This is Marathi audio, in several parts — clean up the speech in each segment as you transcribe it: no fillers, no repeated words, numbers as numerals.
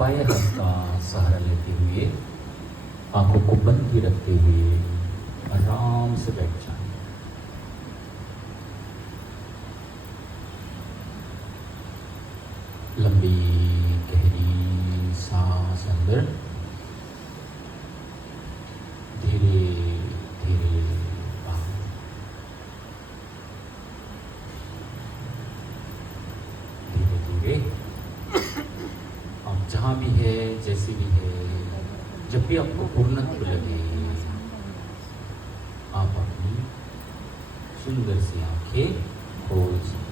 बाएं हाथ का सहारा लेते हुए आंखों को बंद ही रखते हुए आराम से बैठ जाए। लंबी गहरी सांस अंदर, धीरे धीरे बाहर। धीरे धीरे आप जहाँ भी है, जैसे भी है, जब भी आपको पूर्णत्व लगे, आप अपनी सुंदर सी आंखें खोल सकते हैं।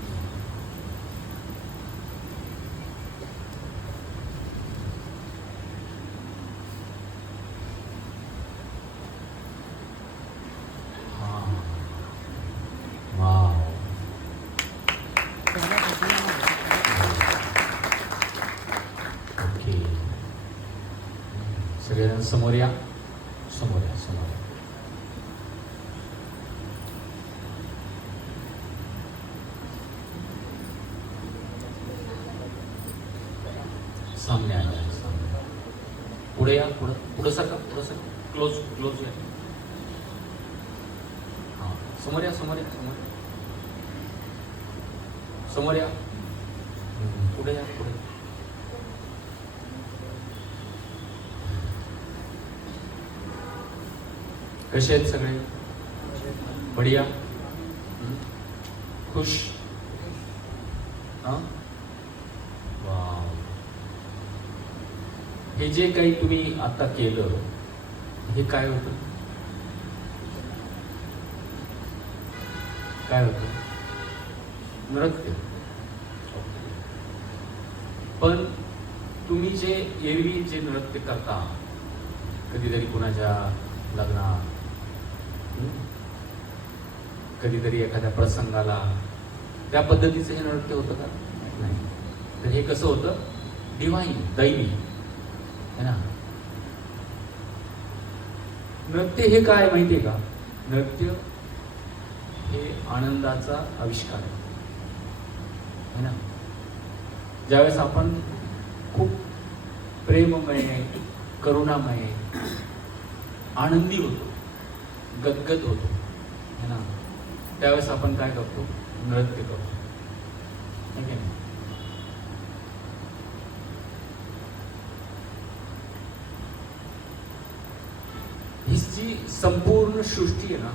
सगळ्यांना समोर या, समोर या, समोर या. सामने आया, सामने पुढे या, पुढे पुढे सरका, पुढे सरका, क्लोज क्लोज या. हां समोर या, समोर या, समोर समोर या, पुढे या, पुढे. कसे आहेत सगळे? बढिया, खुश. हां वाव. हे जे काही तुम्ही आता केलं हे काय होतं? काय होतं? नृत्य. पण तुम्ही जे एरवी जे नृत्य करता, कधीतरी कुणाच्या लग्नात, कधीतरी एखाद्या प्रसंगाला, त्या पद्धतीचं हे नृत्य होतं का? नाही. तर हे कसं होतं? डिवाइन, दैवी है ना. नृत्य हे काय माहितीये का? नृत्य हे आनंदाचा आविष्कार आहे ना. ज्यावेळेस आपण खूप प्रेममय, करुणामय, आनंदी होतो, गदगद होतो है ना, त्यावेळेस आपण काय करतो? नृत्य करतो. ठीक आहे. ही जी संपूर्ण सृष्टी आहे ना,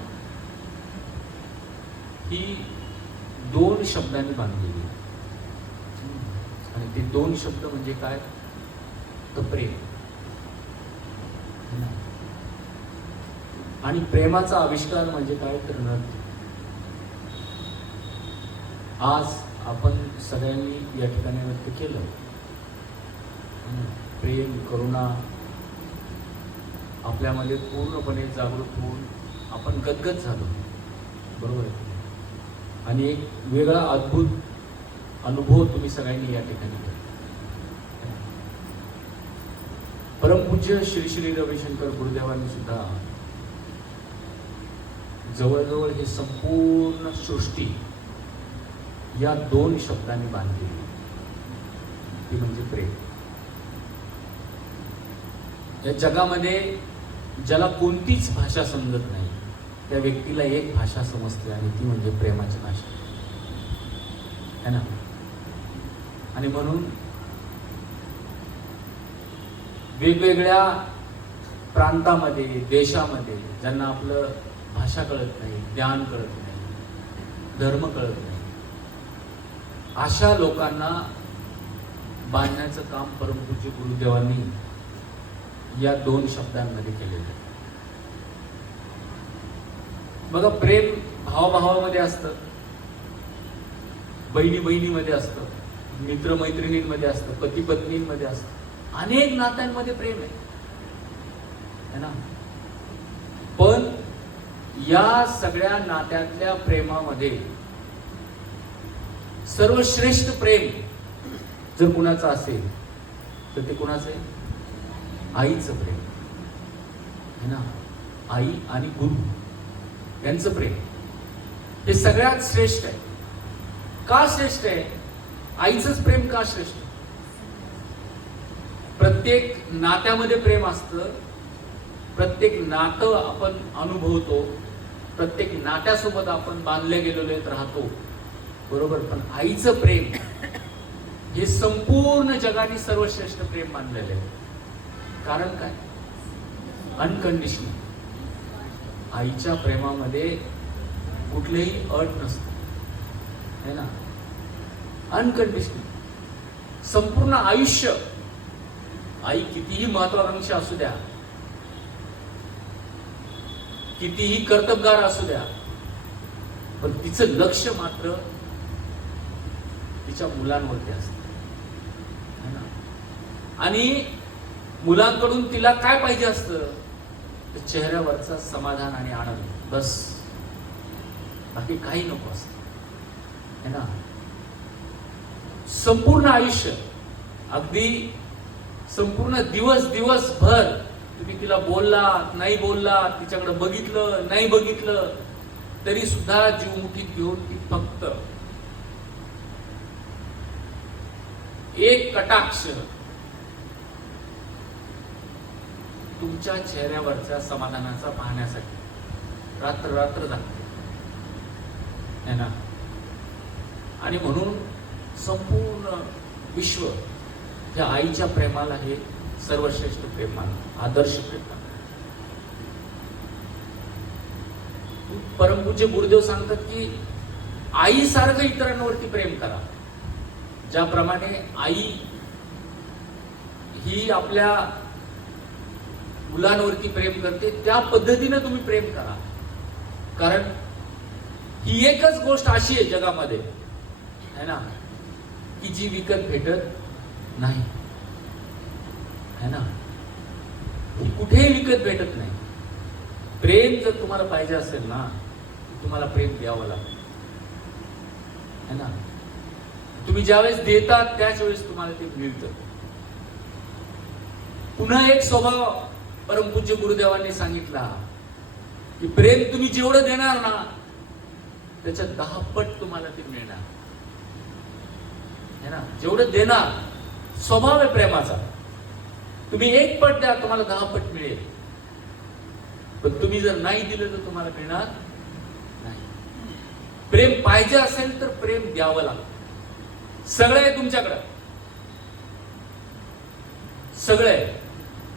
ही दोन शब्दांनी बांधलेली आहे. आणि ते दोन शब्द म्हणजे काय? तर प्रेम है ना. आणि प्रेमाचा आविष्कार म्हणजे काय? तर नृत्य. आज आपण सगळ्यांनी या ठिकाणी नृत्य केलं. प्रेम, करुणा आपल्यामध्ये पूर्णपणे जागृत होऊन आपण गदगद झालो. बरोबर आहे. आणि एक वेगळा अद्भुत अनुभव तुम्ही सगळ्यांनी या ठिकाणी केला. परमपूज्य श्री श्री रविशंकर गुरुदेवांनी सुद्धा जवळजवळ हे संपूर्ण सृष्टी या दोन शब्दांनी बांधलेली, ती म्हणजे प्रेम. या जगामध्ये ज्याला कोणतीच भाषा समजत नाही, त्या व्यक्तीला एक भाषा समजते आणि ती म्हणजे प्रेमाची भाषा है ना. आणि म्हणून वेगवेगळ्या प्रांतामध्ये, देशामध्ये ज्यांना आपलं भाषा कळत नाही, ज्ञान कळत नाही, धर्म कळत नाही, अशा लोकांना बांधण्याचं काम परमपूज्य गुरुदेवांनी या दोन शब्दांमध्ये केलेलं आहे. बघा, प्रेम भावाभावामध्ये असतं, बहिणी बहिणीमध्ये असतं, मित्र मैत्रिणींमध्ये असतं, पती पत्नींमध्ये असतं, अनेक नात्यांमध्ये प्रेम आहे ना. पण या सगळ्या नात्यातल्या प्रेमामध्ये सर्वश्रेष्ठ प्रेम जर कुणाचं असेल तर ते कुणाचं आहे? आईचं प्रेम है ना. आई आणि गुरु यांचं प्रेम हे सगळ्यात श्रेष्ठ आहे. का श्रेष्ठ आहे? आईचंच प्रेम का श्रेष्ठ? प्रत्येक नात्यामध्ये प्रेम असतं, प्रत्येक नातं आपण अनुभवतो, प्रत्येक नात्यासोबत आपण बांधले गेलेले राहतो, बरोबर. पण आईचं प्रेम हे संपूर्ण जगाने सर्वश्रेष्ठ प्रेम मानलेलं आहे. कारण काय? अनकंडिशनल. आईच्या प्रेमामध्ये कुठलीही अट नसते, है ना. अनकंडिशनल संपूर्ण आयुष्य. आई कितीही महत्वाकांक्षी असू द्या, कितीही कर्तबगार असू द्या, पण तिचं लक्ष मात्र तिच्या मुलांवरती असतं, है ना. आणि मुलांकडून तिला काय पाहिजे असतं? चेहऱ्यावरचा समाधान आणि आनंद, बस. बाकी काही नको असतं, है ना. संपूर्ण आयुष्य, अगदी संपूर्ण दिवसभर तुम्ही तिला बोललात नाही बोललात, तिच्याकडे बघितलं नाही बघितलं, तरी सुद्धा जीव मुठीत घेऊन ती फक्त एक कटाक्ष तुमच्या चेहऱ्यावरच्या समाधानाचा पाहण्यासाठी रात्र जागते, है ना. आणि म्हणून संपूर्ण विश्व या आईच्या प्रेमाला हे सर्वश्रेष्ठ प्रेम मानतं, आदर्श प्रेम मानतं. परमपूज्य गुरुदेव सांगतात की आईसारखं इतरांवरती प्रेम करा. ज्याप्रमाणे आई ही आपल्या मुलांवरती प्रेम करते, त्या पद्धतीने तुम्ही प्रेम करा. कारण ही एकच गोष्ट अशी आहे जगामध्ये, है ना, की जी विकत भेटत नाही, है ना. ही कुठेही विकत भेटत नाही. प्रेम जर तुम्हाला पाहिजे असेल ना, तुम्हाला प्रेम द्यावं लागतं, है ना. तुम्ही ज्यावेळेस देतात त्याच वेळेस तुम्हाला ते मिळतं. पुन्हा एक स्वभाव परमपूज्य गुरुदेवांनी सांगितला की प्रेम तुम्ही जेवढं देणार ना, त्याच्या 10 पट तुम्हाला ते मिळणार, है ना. जेवढं देणार, स्वभाव आहे प्रेमाचा. तुम्ही 1 पट द्या, तुम्हाला 10 पट मिळेल. पण तुम्ही जर नाही दिलं तर तुम्हाला मिळणार नाही. प्रेम पाहिजे असेल तर प्रेम द्यावं लागतं. सगळं आहे तुमच्याकडं, सगळं आहे.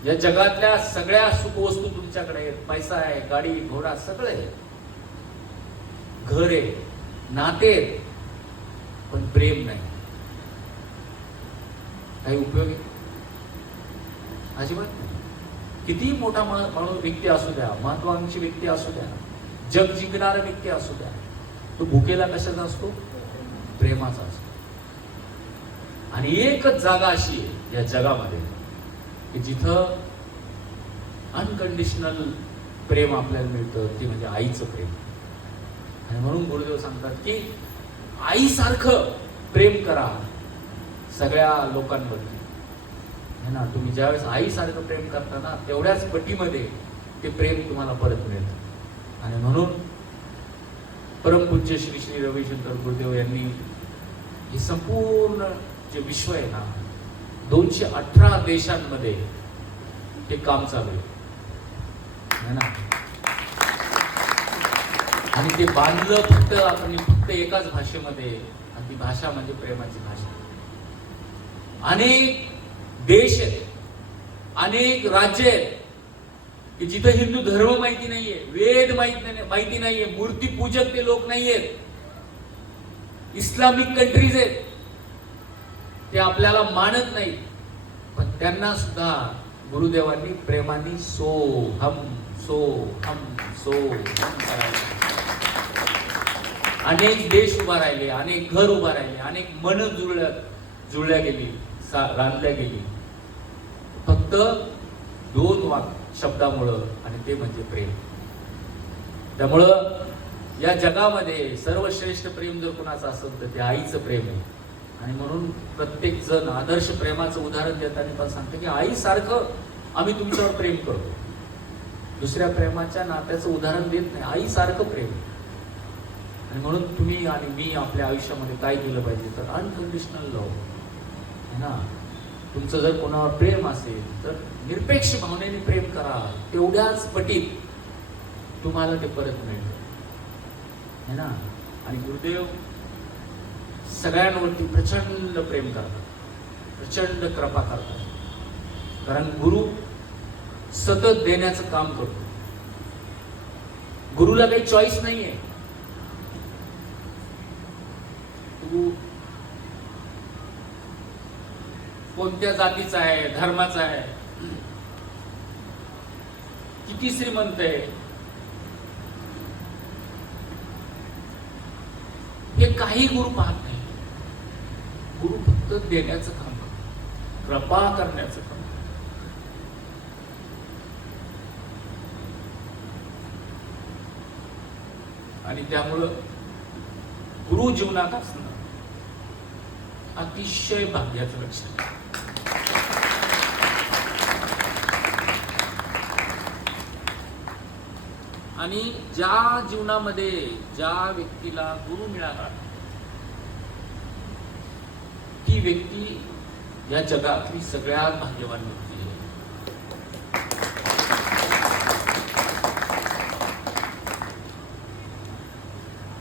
या जगातल्या सगळ्या सुखवस्तू तुमच्याकडे आहेत. पैसा आहे, गाडी घोडा सगळं आहे, घर आहे, नाते आहेत, पण प्रेम नाही. काही उपयोग आहे? अजिबात नाही. किती मोठा माणूस व्यक्ती असू द्या, महत्वाकांक्षी व्यक्ती असू द्या, जग जिंकणारा व्यक्ती असू द्या, तो भुकेला कशाचा असतो? प्रेमाचा असतो. आणि एकच जागा अशी आहे या जगामध्ये की जिथं अनकंडिशनल प्रेम आपल्याला मिळतं, ती म्हणजे आईचं प्रेम. आणि म्हणून गुरुदेव सांगतात की आईसारखं प्रेम करा सगळ्या लोकांवरती, है ना. तुम्ही ज्यावेळेस आईसारखं प्रेम करता ना, तेवढ्याच पटीमध्ये ते प्रेम तुम्हाला परत मिळतं. आणि म्हणून परमपूज्य श्री श्री रविशंकर गुरुदेव यांनी हे संपूर्ण जे विश्व आहे ना, 218 देशांमध्ये हे काम चालू आहे ना. आणि ते बांधलं फक्त एकाच भाषेमध्ये, आणि ती भाषा म्हणजे प्रेमाची भाषा. अनेक देश आहेत, अनेक राज्य आहेत की जिथं हिंदू धर्म माहिती नाहीये, वेद माहिती नाहीये, मूर्ती पूजक ते लोक नाहीयेत, इस्लामिक कंट्रीज आहेत, ते आपल्याला मानत नाही. पण त्यांना सुद्धा गुरुदेवांनी प्रेमाने सोहम सोहम सोहम करायला. अनेक देश उभा राहिले, अनेक घर उभा राहिले, अनेक मन जुळल्या गेली, रांधल्या गेली, फक्त 2 शब्दामुळं, आणि ते म्हणजे प्रेम. त्यामुळं या जगामध्ये सर्वश्रेष्ठ प्रेम जर कोणाचं असेल तर ते आईचं प्रेम आहे. आणि म्हणून प्रत्येक जण आदर्श प्रेमाचं उदाहरण देताना पण सांगते की आईसारखं आम्ही तुमच्यावर प्रेम करतो. दुसऱ्या प्रेमाच्या नात्याचं उदाहरण देत नाही, आईसारखं प्रेम. आणि म्हणून तुम्ही आणि मी आपल्या आयुष्यामध्ये काय केलं पाहिजे तर अनकंडिशनल लव्ह, है ना. तुमचं जर कोणावर प्रेम असेल तर निरपेक्ष भावनेने प्रेम करा, तेवढ्याच पटीत तुम्हाला ते परत मिळेल, है ना. आणि गुरुदेव सगळ्यांवरती प्रचंड प्रेम करतात, प्रचंड कृपा करतात, कारण गुरु सतत देण्याचं काम करतो. गुरुला काही चॉईस नाहीये. तू कोणत्या जातीचा आहे, धर्माचा आहे, किती श्रीमंत आहे, हे काही गुरु पाहत नाही. गुरु फक्त देण्याचं काम करतो, कृपा करण्याचं काम. आणि त्यामुळं गुरु जीवनात असणं अतिशय भाग्याचं लक्षण आहे. आणि ज्या जीवनामध्ये ज्या व्यक्तीला गुरु मिळाला ती व्यक्ती या जगातली सगळ्यात भाग्यवान व्यक्ती आहे.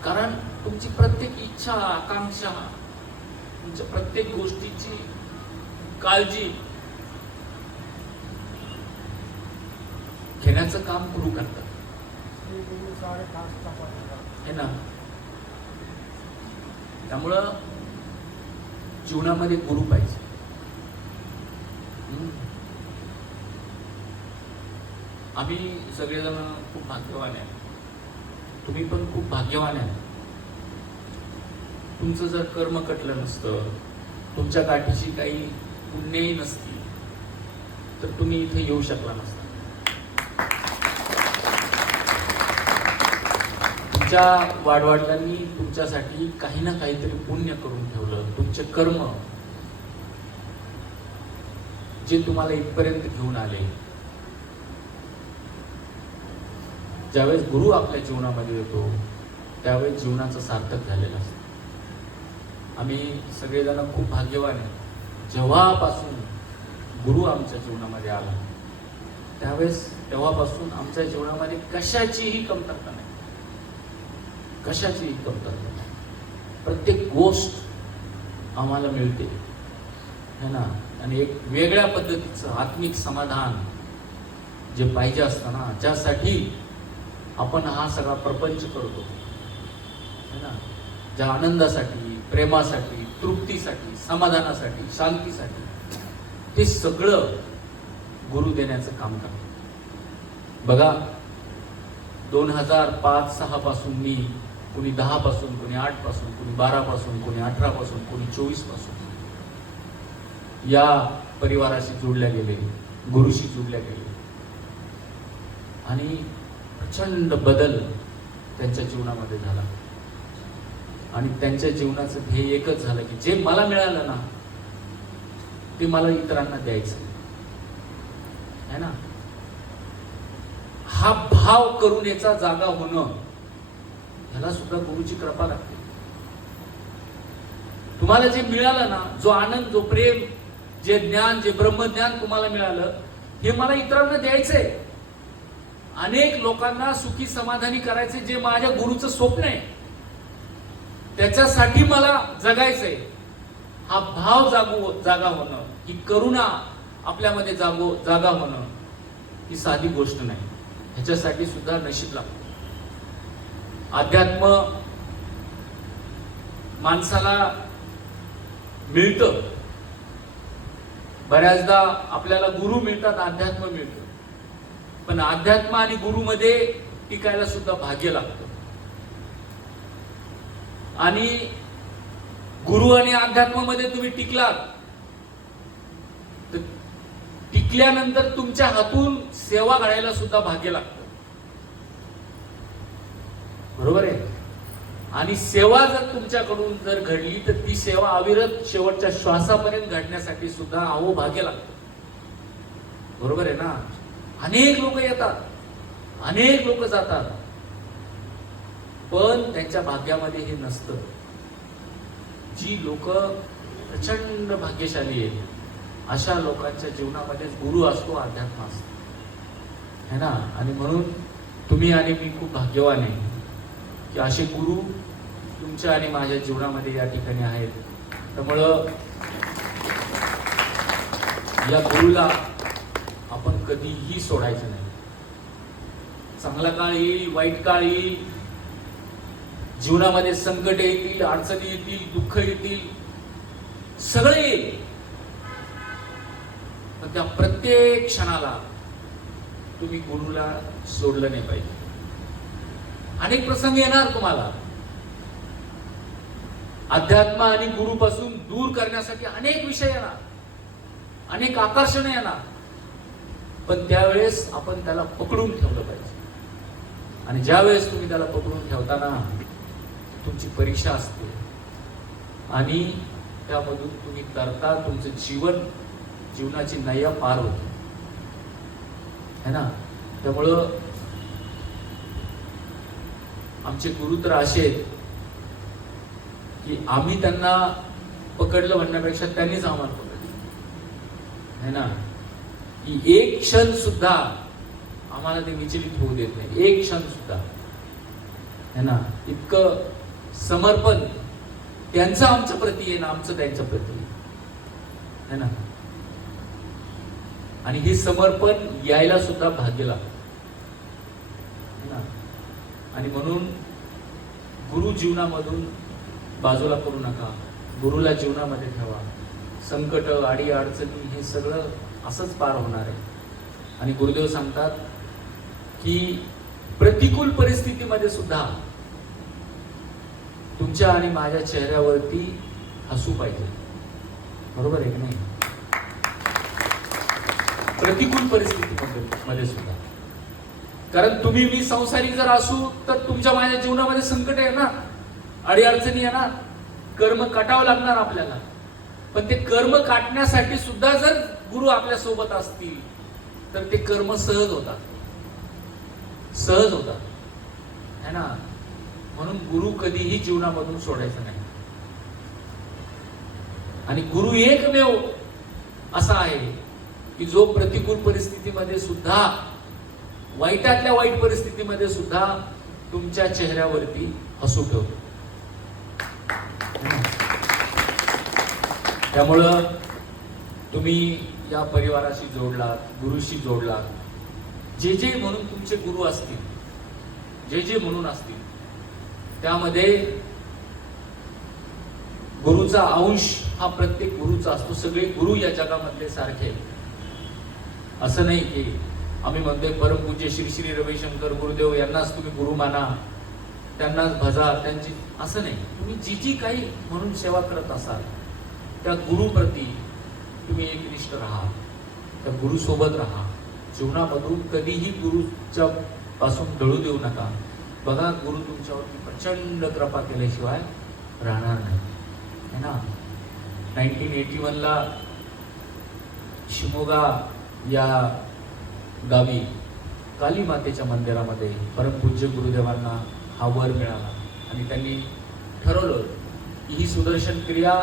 कारण तुमची प्रत्येक इच्छा, आकांक्षा, तुमच्या प्रत्येक गोष्टीची काळजी घेण्याचं काम गुरु करतात, है ना. त्यामुळं जीवनामध्ये गुरु पाहिजे. आम्ही सगळेजण खूप भाग्यवान आहे, तुम्ही पण खूप भाग्यवान आहे. तुमचं जर कर्म कटलं नसतं, तुमच्या गाठीची काही पुण्यही नसती, तर तुम्ही इथे येऊ शकला नसता. तुमच्या वाडवडिलांनी तुमच्यासाठी काही ना काहीतरी पुण्य करून ठेवलं. तुमचे कर्म जे तुम्हाला इथपर्यंत घेऊन आले, ज्यावेळेस गुरु आपल्या जीवनामध्ये येतो त्यावेळेस जीवनाचं सार्थक झालेलं असतं. आम्ही सगळेजण खूप भाग्यवान आहे. जेव्हापासून गुरु आमच्या जीवनामध्ये आला तेव्हापासून आमच्या जीवनामध्ये कशाचीही कमतरता नाही, कशाचीही कमतरता नाही. प्रत्येक गोष्ट आम्हाला मिळते, है ना. आणि एक वेगळ्या पद्धतीचं आत्मिक समाधान जे पाहिजे असतं ना, ज्यासाठी आपण हा सगळा प्रपंच करतो, है ना, ज्या आनंदासाठी, प्रेमासाठी, तृप्तीसाठी, समाधानासाठी, शांतीसाठी, ते सगळं गुरु देण्याचं काम करतो. बघा 2005-06 पासून मी कुणी 10 पासून, कुणी 8 पासून, कुणी 12 पासून, कुणी 18 पासून, कुणी 24 पासून या परिवाराशी जोडल्या गेले, गुरुशी जोडल्या गेले. आणि प्रचंड बदल त्यांच्या जीवनामध्ये झाला. आणि त्यांच्या जीवनाचं ध्येय एकच झालं की जे मला मिळालं ना ते मला इतरांना द्यायचं, है ना. हा भाव करुणेचा जागा होणं, ह्याला सुद्धा गुरुची कृपा लागते. तुम्हाला जे मिळालं ना, जो आनंद, जो प्रेम, जे ज्ञान, जे ब्रह्मज्ञान तुम्हाला मिळालं, हे मला इतरांना द्यायचंय. अनेक लोकांना सुखी समाधानी करायचे, जे माझ्या गुरुचं स्वप्न आहे, त्याच्यासाठी मला जगायचंय. हा भाव जागा होणं, ही करुणा आपल्यामध्ये जागा होणं, ही साधी गोष्ट नाही. ह्याच्यासाठी सुद्धा नशीब लागतं. अध्यात्म माणसाला मिळतं. बऱ्याचदा आपल्याला गुरु मिळतात, अध्यात्म मिळतं, पण अध्यात्म आणि गुरुमध्ये टिकायला सुद्धा भाग्य लागतं. आणि गुरु आणि अध्यात्मामध्ये तुम्ही टिकलात तर टिकल्यानंतर तुमच्या हातून सेवा घडायला सुद्धा भाग्य लागतं, बरोबर आहे. आणि सेवा जर तुमच्याकडून जर घडली तर ती सेवा अविरत शेवटच्या श्वासापर्यंत घडण्यासाठी सुद्धा भाग्य लागतं, बरोबर आहे ना. अनेक लोक येतात, अनेक लोक जातात, पण त्यांच्या भाग्यामध्ये हे नसतं. जी लोक प्रचंड भाग्यशाली आहेत अशा लोकांच्या जीवनामध्ये गुरु असतो, अध्यात्म असतो, है ना. आणि म्हणून तुम्ही आणि मी खूप भाग्यवान आहे की असे गुरु तुमच्या आणि माझ्या जीवनामध्ये या ठिकाणी आहेत. त्यामुळं या गुरुला आपण कधीही सोडायचं नाही. चांगला काळ येईल, वाईट काळ येईल, जीवनामध्ये संकट येतील, अडचणी येतील, दुःख येतील, सगळं येईल, पण त्या प्रत्येक क्षणाला तुम्ही गुरुला सोडलं नाही पाहिजे. अनेक प्रसंग येणार तुम्हाला, अध्यात्म आणि गुरुपासून दूर करण्यासाठी अनेक विषय येणार, अनेक आकर्षण येणार, पण त्यावेळेस आपण त्याला पकडून ठेवलं पाहिजे. आणि ज्या वेळेस तुम्ही त्याला पकडून ठेवताना तुमची परीक्षा असते आणि त्यामधून तुम्ही तरता, तुमचं जीवनाची नय्या पार होते, है ना. त्यामुळं आमचे गुरु तर असे आहेत की आम्ही त्यांना पकडलं म्हणण्यापेक्षा त्यांनीच आम्हाला पकडलं, है ना. की एक क्षण सुद्धा आम्हाला ते विचलित होऊ देत नाही, एक क्षण सुद्धा, है ना. इतकं समर्पण त्यांचं आमच्या प्रती आहे ना, आमचं त्यांच्या प्रती आहे ना. आणि हे समर्पण यायला सुद्धा भाग्य लागतं, है ना. आणि म्हणून गुरु जीवनामधून बाजूला करू नका, गुरुला जीवनामध्ये ठेवा. संकट, आडी अडचणी हे सगळं असंच पार होणार आहे. आणि गुरुदेव सांगतात की प्रतिकूल परिस्थितीमध्ये सुद्धा तुमच्या आणि माझ्या चेहऱ्यावरती हसू पाहिजे, बरोबर आहे की नाही. प्रतिकूल परिस्थितीमध्ये सुद्धा, कारण तुम्ही मी संसारिक जर असू तर तुमच्या माझ्या जीवनामध्ये संकट येणार, अडीअडचणी येणार, कर्म काटावं लागणार आपल्याला. पण ते कर्म काटण्यासाठी सुद्धा जर गुरु आपल्या सोबत असतील तर ते कर्म सहज होतात, सहज होतात, है ना. म्हणून गुरु कधीही जीवनामधून सोडायचं नाही. आणि गुरु एकमेव असा आहे की जो प्रतिकूल परिस्थितीमध्ये सुद्धा, वाईटातल्या वाईट परिस्थितीमध्ये सुद्धा तुमच्या चेहऱ्यावरती हसू ठेवतो. त्यामुळं तुम्ही या परिवाराशी जोडलात, गुरुशी जोडलात. जे जे म्हणून तुमचे गुरु असतील, जे जे म्हणून असतील, त्यामध्ये गुरुचा अंश हा प्रत्येक गुरुचा असतो. सगळे गुरु या जगामधले सारखे, असं नाही की आम्ही म्हणतोय परमपूज्य श्री श्री रविशंकर गुरुदेव यांनाच तुम्ही गुरु माना, त्यांनाच भजा, त्यांची, असं नाही. तुम्ही जी जी काही म्हणून सेवा करत असाल त्या गुरुप्रती तुम्ही एकनिष्ठ राहा, त्या गुरुसोबत राहा. जीवनामधून कधीही गुरुच्या पासून ढळू देऊ नका. बघा, गुरु तुमच्यावरती प्रचंड कृपा केल्याशिवाय राहणार नाही, है ना. 1981ला शिमोगा या गावी काली मातेच्या मंदिरामध्ये परमपूज्य गुरुदेवांना हा वर मिळाला आणि त्यांनी ठरवलं की ही सुदर्शन क्रिया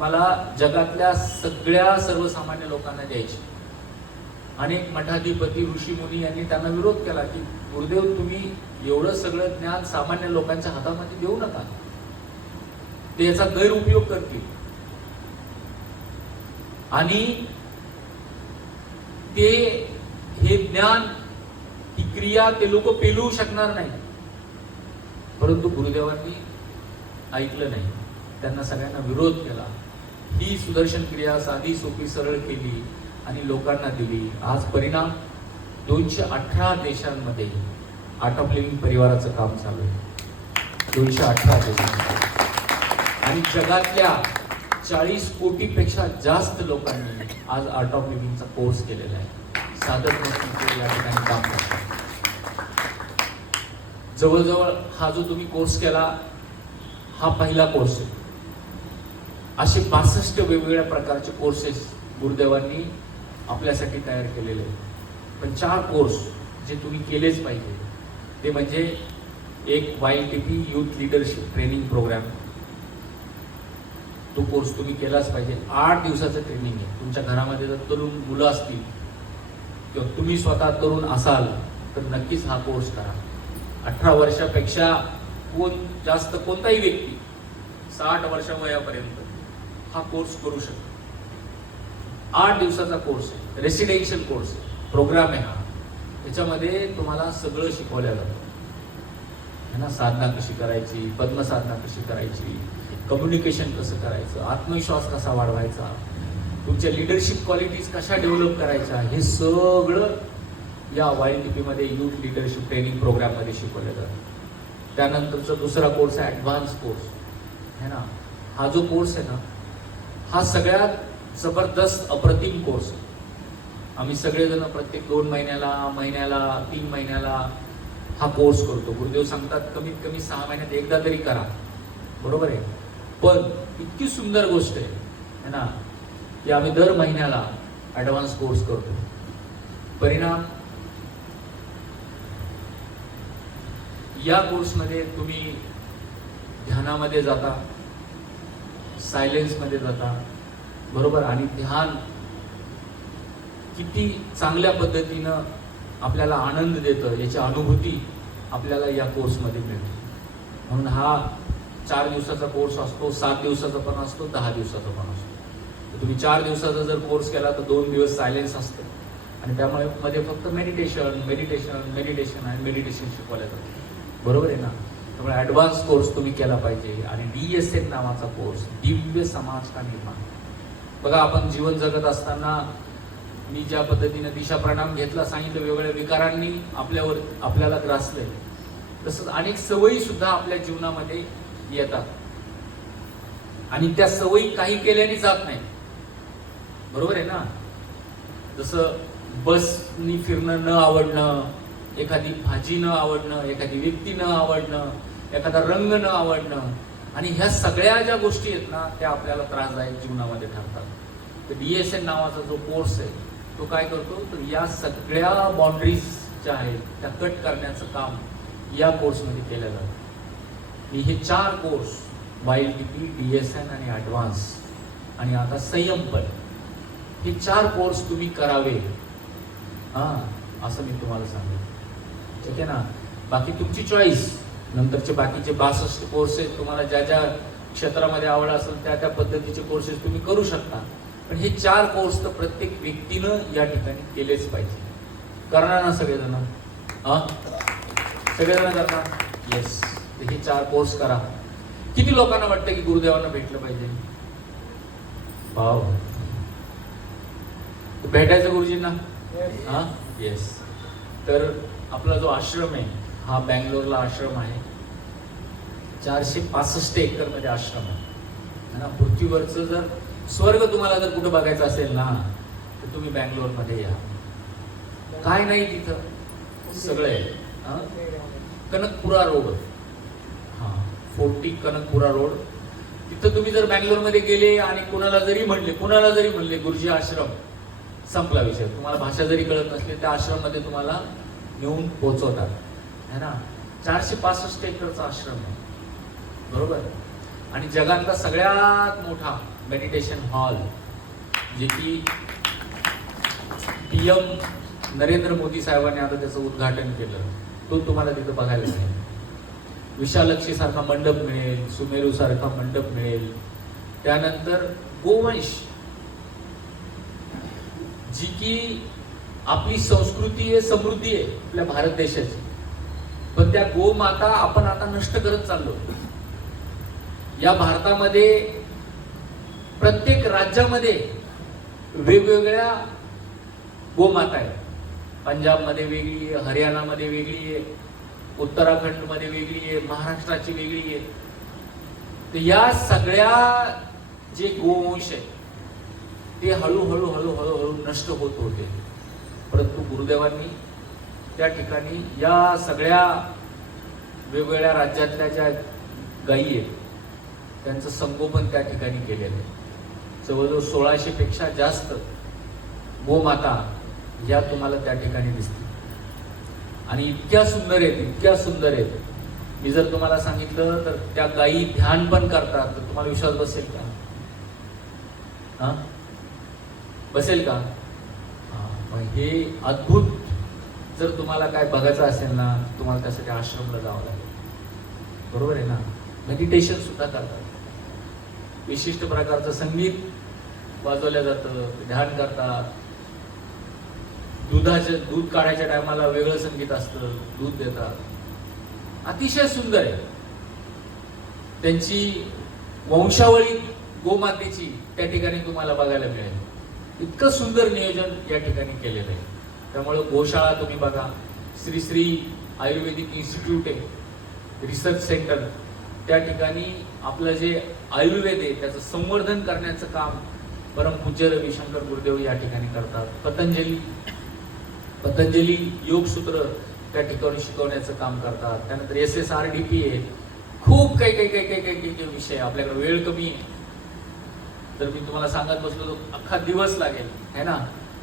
मला जगातल्या सगळ्या सर्वसामान्य लोकांना द्यायची. अनेक मठाधिपती, ऋषीमुनी यांनी त्यांना विरोध केला की गुरुदेव, तुम्ही एवढं सगळं ज्ञान सामान्य लोकांच्या हातामध्ये देऊ नका, ते याचा गैरउपयोग करतील आणि ते हे ज्ञान, ही क्रिया ते लोक पेलवू शकणार नाही. परंतु गुरुदेवांनी ऐकलं नाही, त्यांना सगळ्यांना विरोध केला. ही सुदर्शन क्रिया साधी सोपी सरळ केली आणि लोकांना दिली. आज परिणाम 218 देशांमध्ये आर्ट ऑफ लिव्हिंग परिवाराचं काम चालू आहे. 218 देशांमध्ये. आणि जगातल्या 40 कोटीपेक्षा जास्त लोकांनी आज आर्ट ऑफ लिव्हिंगचा कोर्स केलेला आहे. साधक या ठिकाणी काम करतात. जवळजवळ हा जो तुम्ही कोर्स केला हा पहिला कोर्स आहे. असे 62 वेगवेगळ्या प्रकारचे कोर्सेस गुरुदेवांनी आपल्यासाठी तयार केलेले आहेत. पण 4 कोर्स जे तुम्ही केलेच पाहिजे ते म्हणजे एक YLTP youth leadership training programme, तो कोर्स तुम्ही केलाच पाहिजे. 8 दिवसाचं ट्रेनिंग आहे. तुमच्या घरामध्ये जर तरुण मुलं असतील किंवा तुम्ही स्वतः तरुण असाल तर नक्कीच हा कोर्स करा. 18 वर्षापेक्षा जास्त कोणताही व्यक्ती 60 वर्षा वयापर्यंत हा कोर्स करू शकतो. 8 दिवसाचा कोर्स आहे, रेसिडेन्शियल कोर्स आहे, प्रोग्राम आहे हा. त्याच्यामध्ये तुम्हाला सगळं शिकवलं जातं है ना. साधना कशी करायची, पद्मसाधना कशी करायची, कम्युनिकेशन कसं करायचं, आत्मविश्वास कसा वाढवायचा, तुमच्या लिडरशिप क्वालिटीज कशा डेव्हलप करायच्या, हे सगळं या YLTP मध्ये यूथ लिडरशिप ट्रेनिंग प्रोग्राममध्ये शिकवलं जातं. त्यानंतरचा दुसरा कोर्स आहे ॲडव्हान्स कोर्स है ना. हा जो कोर्स आहे ना, हा सगळ्यात जबरदस्त अप्रतिम कोर्स आहे. आम्ही सगळेजण प्रत्येक 2 महिन्याला 3 महिन्याला हा कोर्स करतो. गुरुदेव सांगतात कमीत कमी 6 महिन्यात एकदा तरी करा, बरोबर आहे. पण इतकी सुंदर गोष्ट आहे ना की आम्ही दर महिन्याला ॲडव्हान्स कोर्स करतो. परिणाम, या कोर्समध्ये तुम्ही ध्यानामध्ये जाता, सायलेन्समध्ये जाता, बरोबर. आणि ध्यान किती चांगल्या पद्धतीनं आपल्याला आनंद देतं याची अनुभूती आपल्याला या कोर्समध्ये मिळते. म्हणून हा 4 दिवसाचा कोर्स असतो, 7 दिवसाचा पण असतो, 10 दिवसाचा पण असतो. तुम्ही 4 दिवसाचा जर कोर्स केला तर 2 दिवस सायलेन्स असतं आणि त्यामुळे मध्ये फक्त मेडिटेशन आणि मेडिटेशन शिकवलं जातं, बरोबर आहे ना. त्यामुळे ॲडव्हान्स कोर्स तुम्ही केला पाहिजे. आणि DSN नावाचा कोर्स, दिव्य समाज का निर्माण. बघा, आपण जीवन जगत असताना मी ज्या पद्धतीने दिशा प्रणाम घेतला सांगितलं, वेगवेगळ्या विकारांनी आपल्याला ग्रासलंय, तसंच अनेक सवयी सुद्धा आपल्या जीवनामध्ये येतात आणि त्या सवयी काही केल्याने जात नाही, बरोबर आहे ना. जसं बसनी फिरणं न आवडणं, एखादी भाजी न आवडणं, एखादी व्यक्ती न आवडणं, एखादा रंग न आवडणं, आणि ह्या सगळ्या ज्या गोष्टी आहेत ना त्या आपल्याला त्रासदायक जीवनामध्ये ठरतात. तर DSN नावाचा जो कोर्स आहे तो काय करतो, तर या सगळ्या बाउंड्रीज ज्या आहेत त्या कट करण्याचं काम या कोर्समध्ये केलं जातं. मी हे 4 कोर्स YLTP, DSN आणि ॲडव्हान्स आणि आता संयम पण, हे 4 कोर्स तुम्ही करावे असं मी तुम्हाला सांगेन, ठीक आहे ना. बाकी तुमची चॉईस, नंतरचे बाकीचे 62 कोर्सेस तुम्हाला ज्या ज्या क्षेत्रामध्ये आवड असेल त्या पद्धतीचे कोर्सेस तुम्ही करू शकता. पण हे 4 कोर्स तर प्रत्येक व्यक्तीनं या ठिकाणी केलेच पाहिजे. करणार ना सगळेजण? सगळेजण करणार? येस. हे 4 कोर्स करा. किती लोकांना वाटतं की गुरुदेवांना भेटलं पाहिजे? भाव भेटायचं गुरुजींना? येस. तर आपला जो आश्रम आहे हा बँगलोरला आश्रम आहे. 465 एकर मध्ये आश्रम आहे ना. पृथ्वीवरचं जर स्वर्ग तुम्हाला जर कुठं बघायचं असेल ना तर तुम्ही बँगलोरमध्ये या. काय नाही तिथं, सगळं आहे. कनकपुरा रोड, 40 कनकपुरा रोड, तिथं तुम्ही जर बँगलोरमध्ये गेले आणि कुणाला जरी म्हणले गुरुजी आश्रम, संपला विषय. तुम्हाला भाषा जरी कळत नसली त्या आश्रममध्ये तुम्हाला नेऊन पोहोचवतात है ना. 465 एकरचा आश्रम आहे, बरोबर. आणि जगातला सगळ्यात मोठा मेडिटेशन हॉल, जे की PM नरेंद्र मोदी साहेबांनी आता त्याचं उद्घाटन केलं, तो तुम्हाला तिथं बघायला मिळेल. विशालक्षी सारखा मंडप मिळेल, सुमेरू सारखा मंडप मिळेल. त्यानंतर गोवंश, जी की आपली संस्कृती आहे, समृद्धी आहे आपल्या भारत देशाची, पण त्या गोमाता आपण आता नष्ट करत चाललो. या भारतामध्ये प्रत्येक राज्यामध्ये वेगवेगळ्या गोमाता आहेत. पंजाबमध्ये वेगळी आहे, हरियाणामध्ये वेगळी आहे, उत्तराखंडमध्ये वेगळी आहे, महाराष्ट्राची वेगळी आहे. तर या सगळ्या जे गोवंश आहेत ते हळूहळू नष्ट होत होते. परंतु गुरुदेवांनी त्या ठिकाणी या सगळ्या वेगवेगळ्या राज्यातल्या ज्या गायी आहेत त्यांचं संगोपन त्या ठिकाणी केलेलं आहे. जवळजवळ 1600 पेक्षा जास्त गोमाता या तुम्हाला त्या ठिकाणी दिसतील आणि इतक्या सुंदर आहेत. मी जर तुम्हाला सांगितलं तर त्या गायी ध्यान पण करतात तर तुम्हाला विश्वास बसेल का? हा, बसेल का? मग हे अद्भुत जर तुम्हाला काय बघायचं असेल ना, तुम्हाला त्यासाठी आश्रमला जावं लागेल. बरोबर आहे ना? मेडिटेशन सुद्धा करतात, विशिष्ट प्रकारचं संगीत वाजवलं जातं, ध्यान करतात, दूध काढायच्या टायमाला वेगळं संगीत असतं, दूध देतात. अतिशय सुंदर आहे. त्यांची वंशावळी गोमातेची त्या ठिकाणी तुम्हाला बघायला मिळेल. इतकं सुंदर नियोजन या ठिकाणी केलेलं आहे. त्यामुळे गोशाळा तुम्ही बघा, श्री श्री आयुर्वेदिक इन्स्टिट्यूट आहे, रिसर्च सेंटर, त्या ठिकाणी आपलं जे आयुर्वेद आहे त्याचं संवर्धन करण्याचं काम परमपूज्य रविशंकर गुरुदेव या ठिकाणी करतात. पतंजली योगसूत्र त्या ठिकाणी शिकवण्याचं काम करतात. त्यानंतर SSRDP आहे. खूप काही विषय. आपल्याकडे वेळ कमी आहे, तर मी तुम्हाला सांगत बसलो तर अख्खा दिवस लागेल, है ना?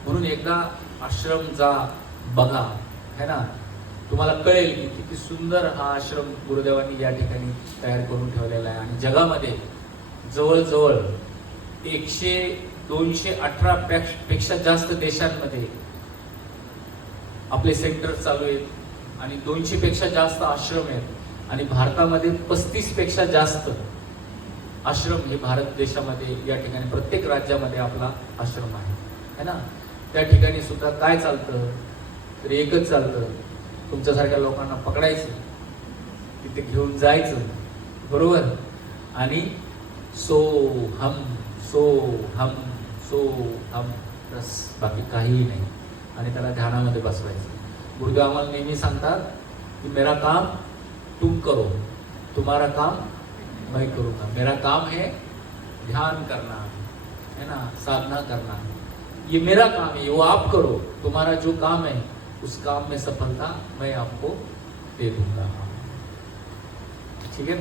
म्हणून एकदा आश्रम जा, बघा, है ना? तुम्हाला कळेल की किती सुंदर हा आश्रम गुरुदेवांनी या ठिकाणी तयार करून ठेवलेला आहे. आणि जगामध्ये जवळजवळ 218 पेक्षा जास्त देशांमध्ये आपले सेंटर चालू आहेत आणि 200 पेक्षा जास्त आश्रम आहेत. आणि भारतामध्ये 35 पेक्षा जास्त आश्रम हे भारत देशामध्ये या ठिकाणी प्रत्येक राज्यामध्ये आपला आश्रम आहे, है ना? त्या ठिकाणी सुद्धा काय चालतं तर एकच चालतं, तुमच्यासारख्या लोकांना पकडायचं, तिथे घेऊन जायचं, बरोबर, आणि सो हम बस, बाकी काहीही नाही. आणि त्याला ध्यानामध्ये बसवायचं. गुरुदेव आम्हाला नेहमी सांगतात की मेरा काम तुम करो, तुम्हारा काम मैं करूँगा. मेरा काम है ध्यान करना, है ना, साधना करना, ये मेरा काम है, वो आप करो. तुम्हारा जो काम है उस काम में सफलता मैं आपको दे दूंगा. ठीक है.